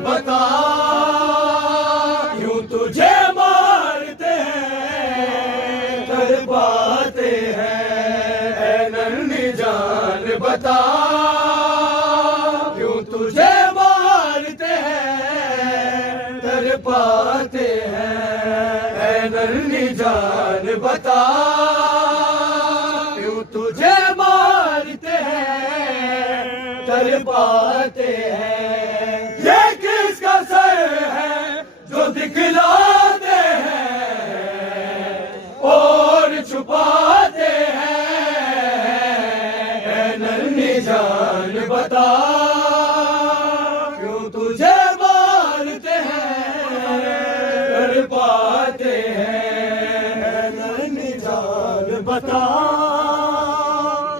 बता यूं तुझे मारते हैं तड़पाते हैं नन्ही जान बता यूं तुझे मारते हैं तड़पाते हैं नन्ही जान बता यूं तुझे मारते हैं तड़पाते हैं ये किसका सर है जो दिखलाते हैं और छुपाते हैं नन्ही जान बता क्यों तुझे मारते हैं तड़पाते हैं नन्ही जान बता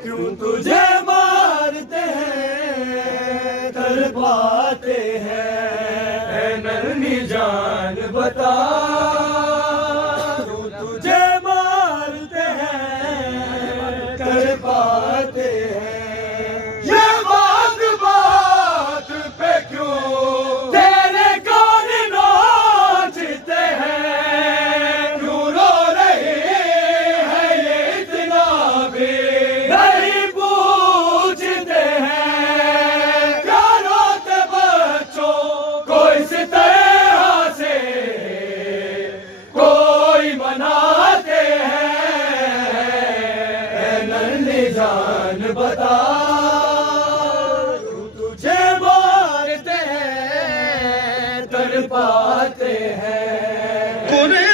क्यों तुझे मारते हैं तड़पाते हैं नन्ही जान बता क्यों तुझे मारते हैं तड़पाते हैं ये बात पे क्यों तेरे कान नाचते हैं क्यों रो रही है ये इतना भी नहीं पूछते हैं क्या रोते बच्चों को इस तरह से कोई मनाते हैं नन्ही जान बता तुझे मारते हैं तड़पाते हैं कुरान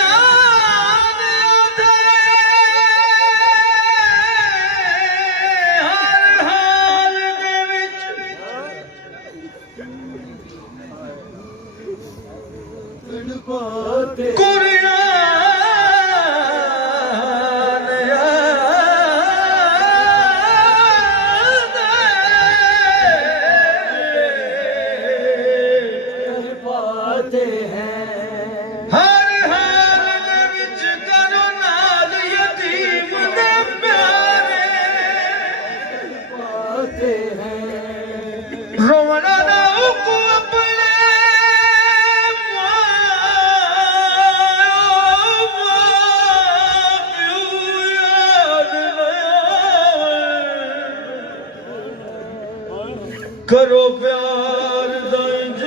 हर हाल दे विच तड़पाते कुरान तड़पाते हैं हर हाल दे विच करो नाल यतीम दे प्यारे तड़पाते हैं रोवना ना उको अपने करो प्यार दंज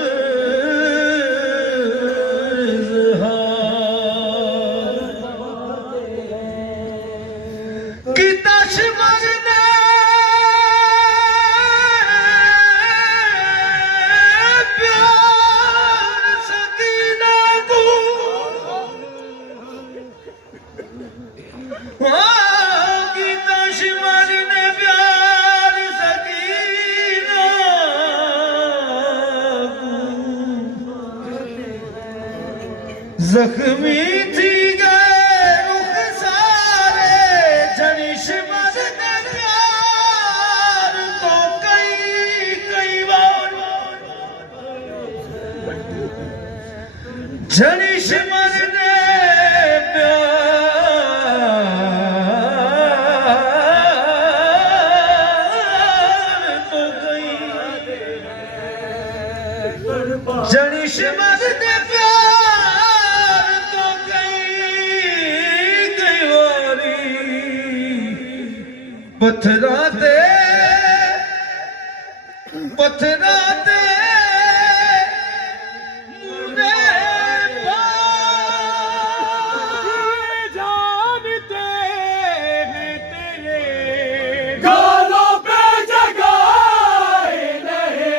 किता मरने प्यार सकीना को गीता मरने प्यार सकीना जख्मी थी गए रुख सारे जनिश मरने प्यार तो कई बार जनिश मरने प्यार तो जनिश मरने प्यार तो कई वारी पत्थराते पत्थराते मुने जानते हैं तेरे गालों पे जगाए नहीं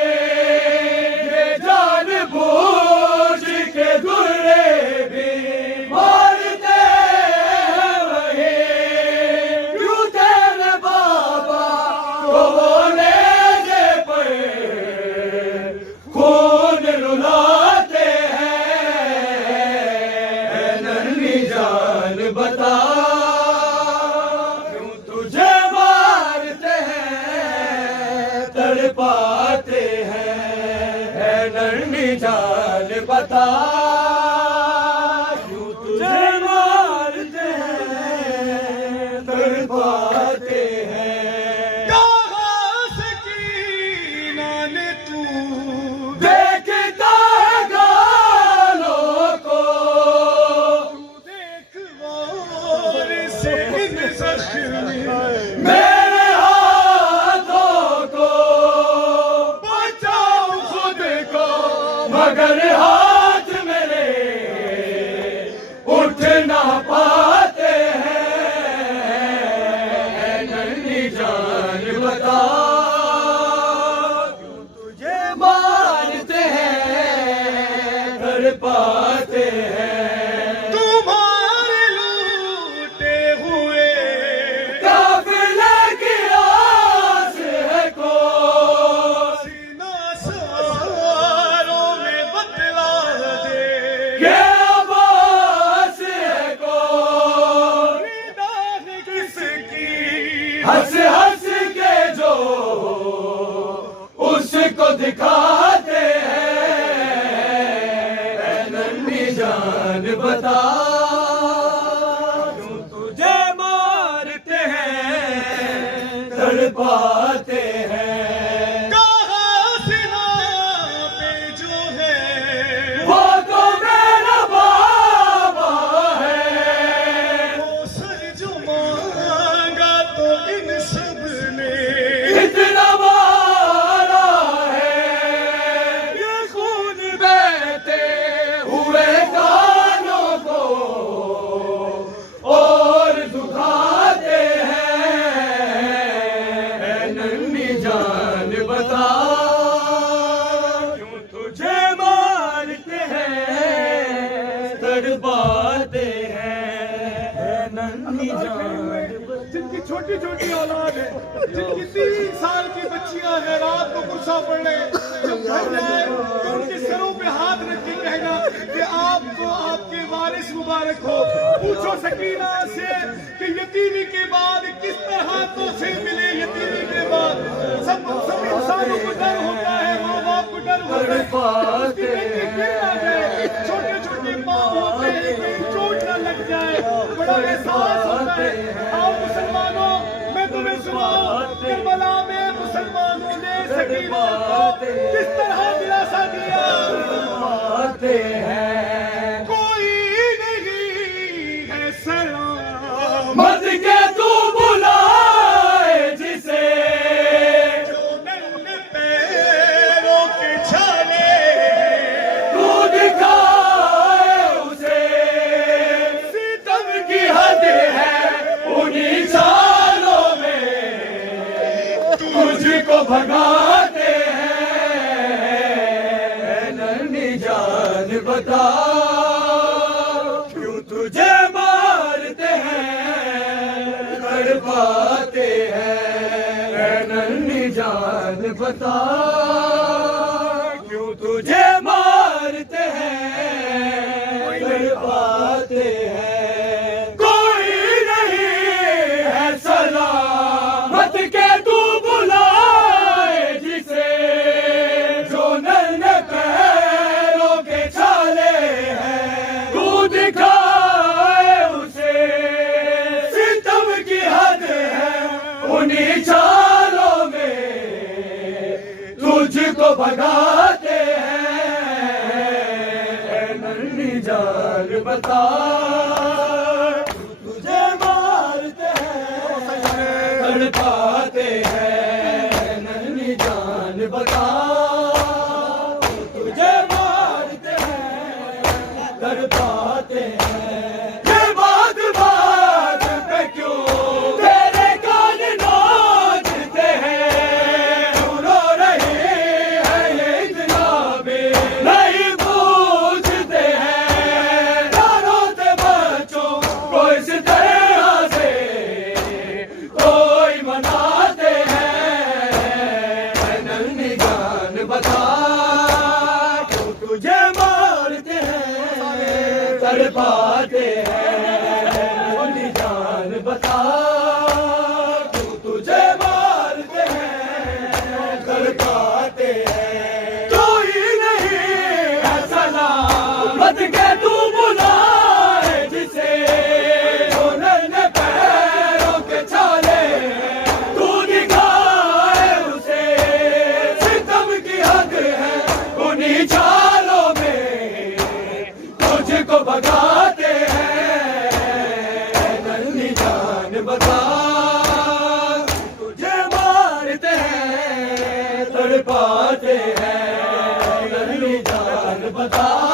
ये जान बूझ के दुर्रे भी मारते हैं वही क्यों तेरे बाबा को बोले जे पे खून रुलाते हैं नन्ही जान बता क्यों तुझे मारते हैं तड़पाते हैं नन्ही जान बता क्यों तुझे मारते हैं तड़पाते हैं कहाँ से की नाने तू देखता मगर हाथ मेरे उठ ना पाते हैं। नन्ही जान बता क्यों तुझे मारते हैं, तड़पाते हैं। तुम्हारे लूटे हुए काफिले की आस है को सीना सवारों में बतला दे। ये आवाज़ है को निगाह किसकी हंस हंस के जो उसको दिखाते हैं। नन्ही जान बता क्यों तुझे मारते हैं, तड़पाते हैं। कहाँ सिना पे जो है वो तो मेरा बाबा है, वो सर जो मांगा तो इन सब ने इतना मारा है। ये खून बहते हुए कानों को और दुखाते हैं। नन्ही जान बता क्यों तुझे मारते हैं, तड़पाते हैं। नन्ही जान जिनकी छोटी छोटी औलाद है, जिनकी 3 साल की बच्चियां हैं, रात को गुस्सा पड़ रहे हैं, जब घर जाए तो उनके सरों पे हाथ रख के कहना कि आपको आपके वारिस मुबारक हो। पूछो सकीना से कि यतीमी के बाद किस तरह तोहफे मिले। यतीमी के बाद सब इंसानों को डर होता है, माँ बाप को डर होता है उसकी बेटी गिर ना जाए, छोटे छोटे पाँव होते हैं कहीं चोट न लग जाए, बड़ा एहसास होता है। आओ मुसलमानों, मैं तुम्हें सुनाऊं करबला में मुसलमानों ने सकीना को किस तरह दिलासा दिया। आते हैं। कोई नहीं है सलाम मत के तू बुलाए जिसे जो नन्हे पैरों के छाले तू दिखाए उसे। सितम की हद है उन्हीं सालों में, तुझको भगाते हैं। नन्ही जान बता क्यों तुझे मारते हैं, तड़पाते हैं। नन्ही जान बता क्यों तुझे मारते हैं, तड़पाते हैं। कोई नहीं है सलामत के तू बुलाए जिसे, जो नन्हे पैरों के छाले हैं तू दिखाए उसे। सितम की हद है उन्हीं चालों में, तुझको भगाते हैं। नन्ही जान बता तुझे मारते हैं, तड़पाते हैं। नन्ही जान बता तुझे मारते हैं, तड़पाते हैं। ये बात बात पे क्यों तेरे कान नाचते हैं। क्यों रो रही है ये इतना भी नहीं पूछते हैं। रोते बच्चों को इस तरह से कोई मनाते हैं। नन्ही जान बता क्यों तुझे मारते हैं, तड़पाते हैं। नन्ही जान बता क्यों तुझे मारते हैं, तड़पाते हैं। कोई नहीं है सलामत के तू बुलाए जिसे, जो नन्हे पैरों के छाले तू दिखाए उसे। सितम की हद है उन्हीं चालों में, तुझको भगाते हैं। नन्ही जान बता तुझे मारते हैं, तड़पाते हैं। नन्ही जान का